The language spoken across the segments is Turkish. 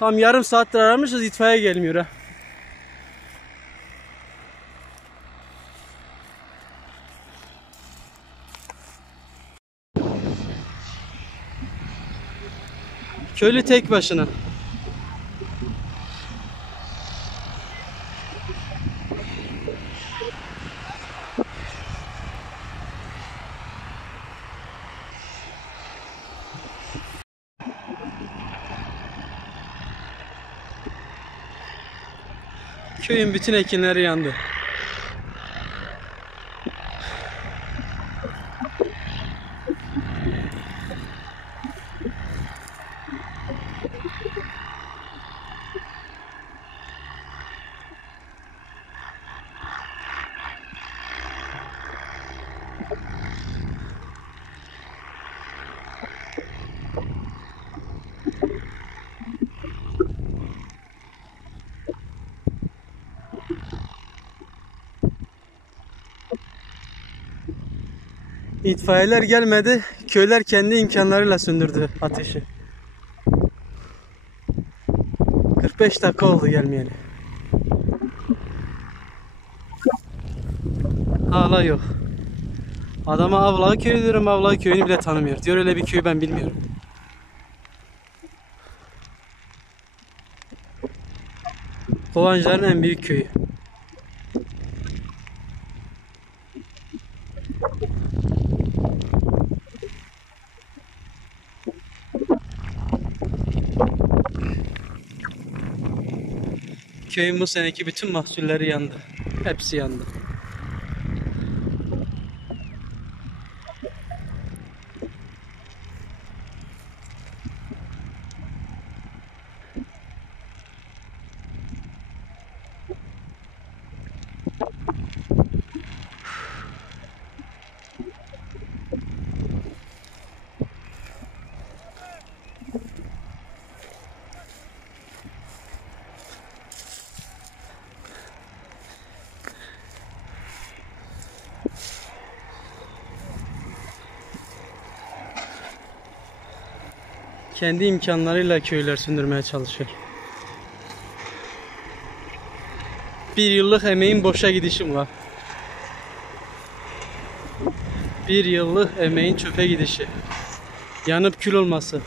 Tam yarım saattir aramışız, itfaiye gelmiyor ha. Köylü tek başına. Köyün bütün ekinleri yandı. İtfaiyeler gelmedi, köyler kendi imkanlarıyla söndürdü ateşi. 45 dakika oldu gelmeyeli. Hala yok. Adama Avlağı köyü diyorum, Avlağı köyünü bile tanımıyor. Diyor öyle bir köyü ben bilmiyorum. Kovancıların en büyük köyü. Köyün bu seneki bütün mahsulleri yandı. Hepsi yandı. Kendi imkanlarıyla köyler söndürmeye çalışıyor. Bir yıllık emeğin boşa gidişi var. Bir yıllık emeğin çöpe gidişi. Yanıp kül olması.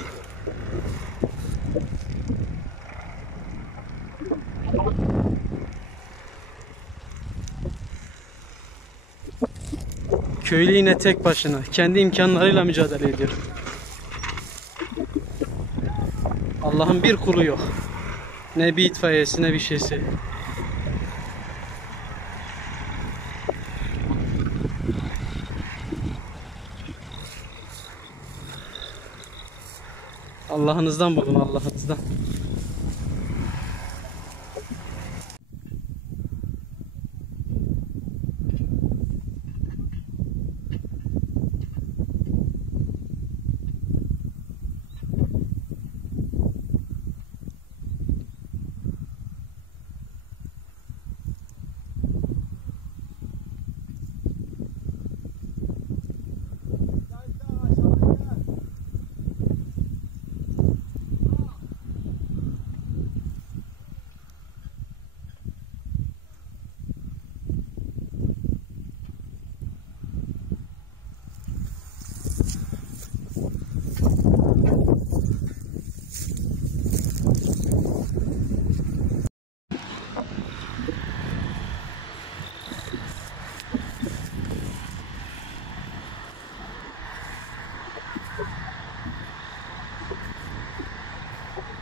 Köylü yine tek başına, kendi imkanlarıyla mücadele ediyor. Allah'ın bir kulu yok. Ne bir itfaiyesi ne bir şeysi. Allah'ınızdan bulun, Allah'ınızdan.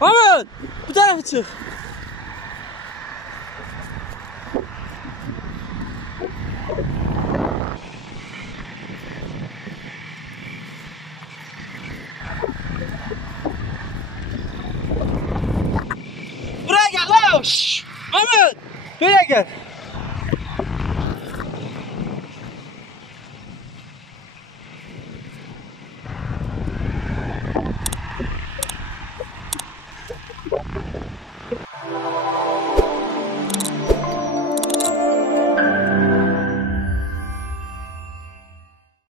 Ahmet! Bu tarafa çık. Buraya gel lan! Ahmet! Buraya gel.